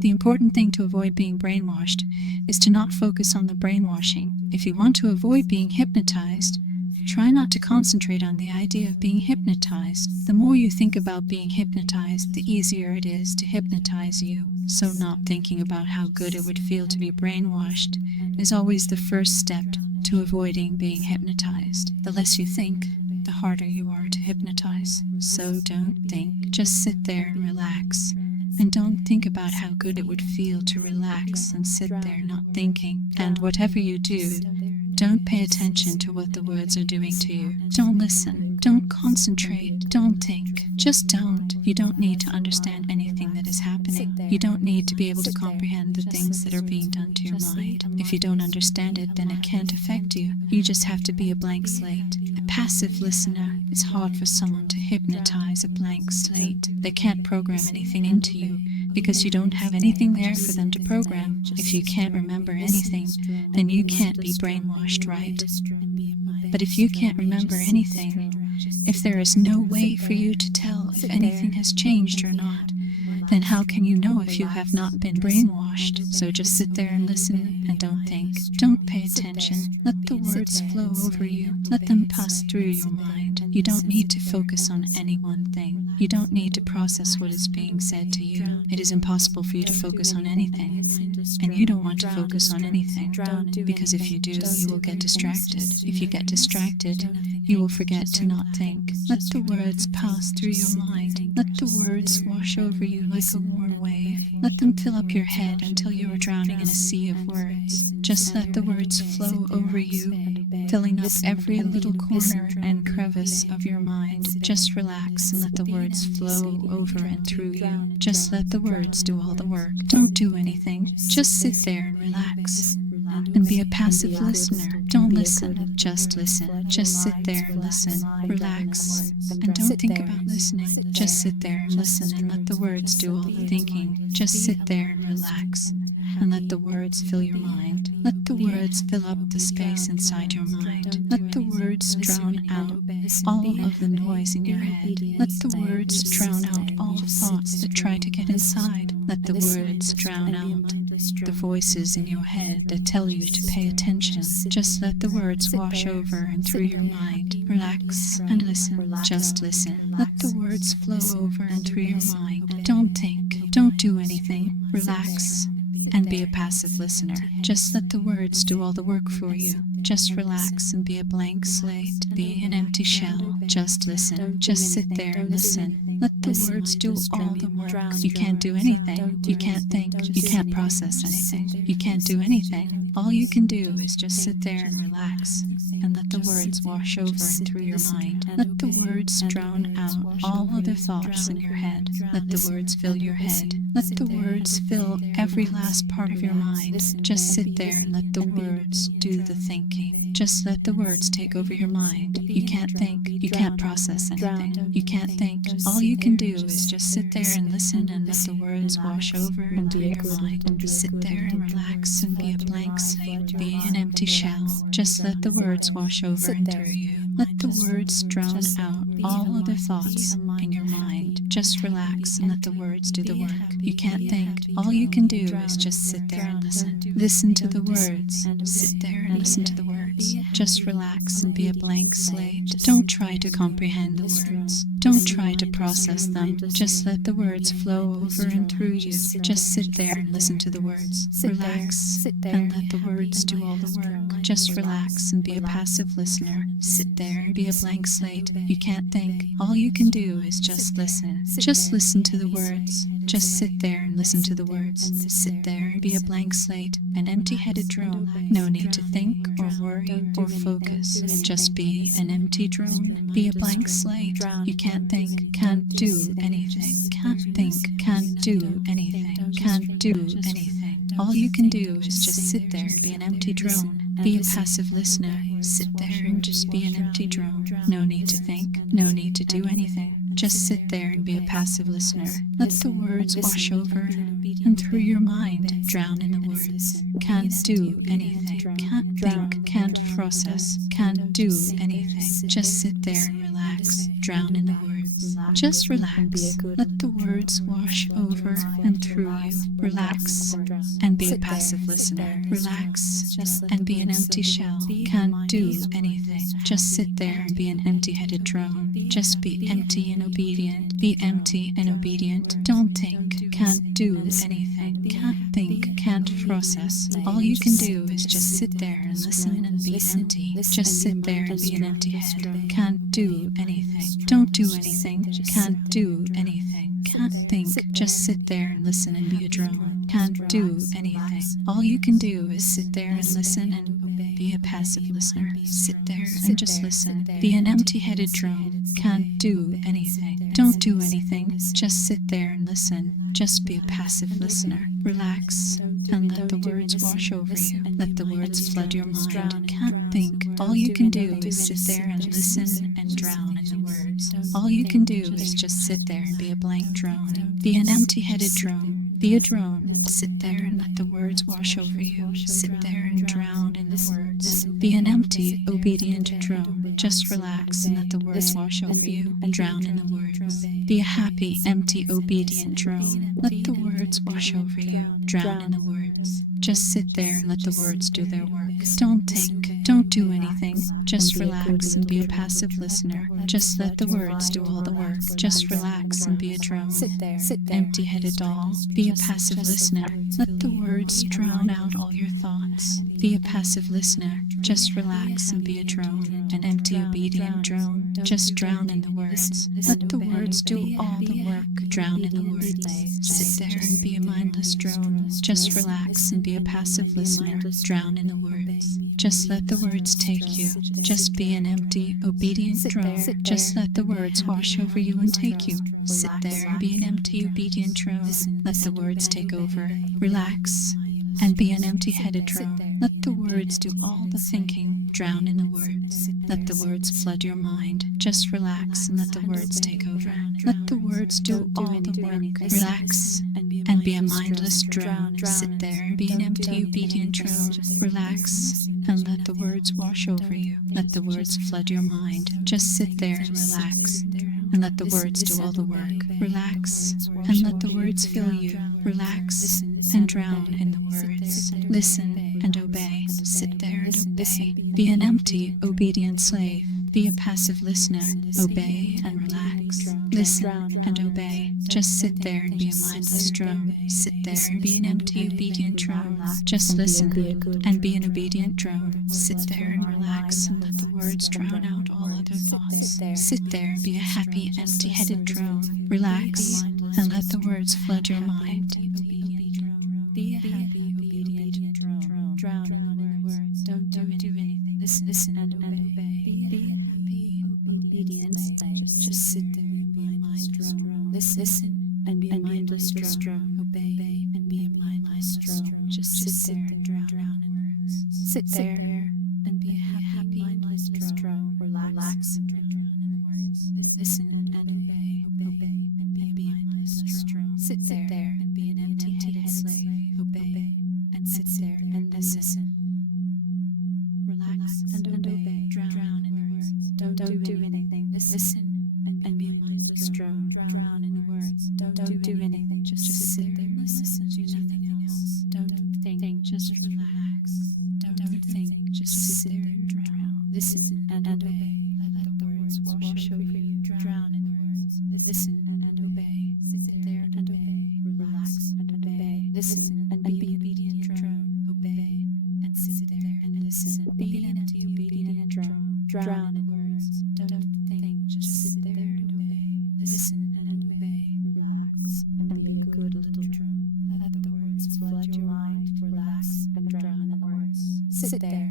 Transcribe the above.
The important thing to avoid being brainwashed is to not focus on the brainwashing. If you want to avoid being hypnotized, try not to concentrate on the idea of being hypnotized. The more you think about being hypnotized, the easier it is to hypnotize you. So not thinking about how good it would feel to be brainwashed is always the first step to avoiding being hypnotized. The less you think, the harder you are to hypnotize. So don't think, just sit there and relax. And don't think about how good it would feel to relax and sit there not thinking. And whatever you do, don't pay attention to what the words are doing to you. Don't listen. Don't concentrate. Don't think. Just don't. You don't need to understand anything that is happening. You don't need to be able to comprehend the things that are being done to your mind. If you don't understand it, then it can't affect you. You just have to be a blank slate. A passive listener. It's hard for someone to hypnotize a blank slate. They can't program anything into you because you don't have anything there for them to program. If you can't remember anything, then you can't be brainwashed, right? But if you can't remember anything, if there is no way for you to tell if anything has changed or not, then how can you know if you have not been brainwashed? So just sit there and listen and don't think. Don't pay attention. Let the words flow over you. Let them pass through your mind. You don't need to focus on any one thing. You don't need to process what is being said to you. It is impossible for you to focus on anything. And you don't want to focus on anything, because if you do, you will get distracted. If you get distracted, you will forget to not think. Let the words pass through your mind. Let the words wash over you like a warm wave. Let them fill up your head until you are drowning in a sea of words. Just let the words flow over you, filling up every little corner and crevice of your mind. Just relax and let the words flow over and through you. Just let the words do all the work. Don't do anything. Just sit there and relax. And be a passive listener. Don't listen, just listen. Just sit there and listen. Relax. And don't think about listening. Just sit there and listen and let the words do all the thinking. Just sit there and relax. And let the words fill your mind. Let the words fill up the space inside your mind. Let the words drown out all of the noise in your head. Let the words drown out all thoughts that try to get inside. Let the words drown out the voices in your head that tell you to pay attention. Just let the words wash over and through your mind. Relax and listen. Just listen. Let the words flow over and through your mind. Don't think. Don't do anything. Relax and be a passive listener. Just let the words do all the work for you. Just relax and be a blank slate. Be an empty shell. Just listen. Just sit there and listen. Let the words do all the work. You can't do anything. You can't think. You can't process anything. You can't do anything. All you can do is just sit there and relax and let the words wash over and through your mind. Let the words drown out all other thoughts in your head. Let the words fill your head. Let the words fill every last part of your mind. Just sit there and let the words do the thinking. Just let the words take over your mind. You can't think. You can't process anything. You can't think. All you can do is just sit there and listen and let the words wash over and through your mind. Sit there and relax and be a blank slate. Be an empty shell. Just let the words wash over and through you. Let the words drown out all other thoughts in your mind. Just relax and let the words do the work. You can't think. All you can do is just sit there and listen. Listen to the words. Sit there and listen to the words. Just relax and be a blank slate. Don't try to comprehend the words. Don't try to process them. Just let the words flow over and through you. Just sit there and listen to the words. Relax and let the words do all the work. Just relax and be a passive listener. Sit there and be a blank slate. You can't think. All you can do is just listen. Just listen to the words. Just sit there and listen to the words. Sit there and be a blank slate, an empty-headed drone. No need to think or worry or focus. Just be an empty drone. Be a blank slate. You can't think, can't do anything. Can't think, can't do anything. Can't do anything. All you can do is just sit there and be an empty drone. Be a passive listener. Sit there and just be an empty drone. No need to think. No need to do anything. Just sit there and be a passive listener. Let the words wash over and through your mind. Drown in the words. Can't do anything. Can't think. Can't process. Can't do anything. Just sit there and relax. Drown in the words. Just relax. Let the words wash over and through you. Relax and be a passive listener. Relax and be an empty shell. Can't do anything. Just sit there and be an empty-headed drone. Just be empty and obedient. Be empty and obedient. Don't think. Can't do anything. Can't think. Can't process. All you can do is just sit there and listen and be empty. Just sit there and be an empty head. Can't do anything. Don't do anything. Can't do anything. Can't think. Just sit there and listen and be a drone. Can't do anything. All you can do is sit there and listen and be a passive listener. Sit there and just listen. Be an empty-headed drone. Can't do anything. Don't do anything. Just sit there and listen. Just be a passive listener. Relax and let the words wash over you. Let the words flood your mind. Can't think. All you can do is sit there and listen and drown in the words. All you can do is just sit there and be a blank drone. Be an empty-headed drone. Be a drone. Sit there and let the words wash over you. Sit there and drown in the words. Be an empty, obedient drone. Just relax and let the words wash over you and drown in the words. Be a happy, empty, obedient drone. Let the words wash over you. Drown in the words. Just sit there and let the words do their work. Don't think. Don't do anything. Just relax and be a passive listener. Just let the words do all the work. Just relax and be a drone. Sit there. Empty-headed doll. Be a passive listener. Let the words drown out all your thoughts. Be a passive listener. Just relax and be a drone. An empty, obedient drone. Just drown in the words. Let the words do all the work. Drown in the words. Sit there and be a mindless drone. Just relax and be a passive listener. Drown in the words. Just let the words take you. Just be an empty, obedient drone. Just let the words wash over you and take you. Sit there and be an empty, obedient drone. Let the words take over. Relax and be an empty-headed drone. Let the words do all the thinking. Drown in the words. Let the words flood your mind. Just relax and let the words take over. Let the words do all the work. Relax and be a mindless drone. Sit there and be an empty, obedient drone. Relax and let the words wash over you. Let the words flood your mind. Just sit there and relax and let the words do all the work. Relax and let the words fill you. Relax and drown in the words. Listen and obey. Sit there and obey. Be an empty, obedient slave. Be a passive listener. Obey and relax. Listen and obey. Just sit there and be a mindless drone. Sit there and be an empty, obedient drone. Just listen and be an obedient drone. Sit there and relax and let the words drown out all other thoughts. Sit there and be a happy, empty-headed drone. Relax and let the words flood your mind. Be a happy, obedient drone. Drown in the words. Don't do anything. Listen and obey. Be a happy, obedient slave. Just sit there and be a mindless drone. Listen and be a mindless drone. Obey and be a mindless drone. Just sit there and drown in words. Sit there and be a happy, mindless drone. Relax and drown in the words. Listen and obey and be a mindless drone. Sit there and be an empty-headed slave. Obey and sit there and listen. Relax and obey. Drown in the words. Don't do anything. Listen and be a mindless drone. Drown in the words. Don't do anything. Just sit there and listen. Do nothing else. Don't think. Just relax. Don't think. Just sit there and drown. Listen and obey. Let the words wash over you. Drown in the words. Listen and obey. Sit there and obey. Relax and obey. Listen and be obedient drone. Obey and sit there and listen. Be an empty, obedient drone. Drown in words. Don't think. Just sit there and obey. Listen and obey. Relax and be a good little drone. Let the words flood your mind. Relax and drown in the words. Sit there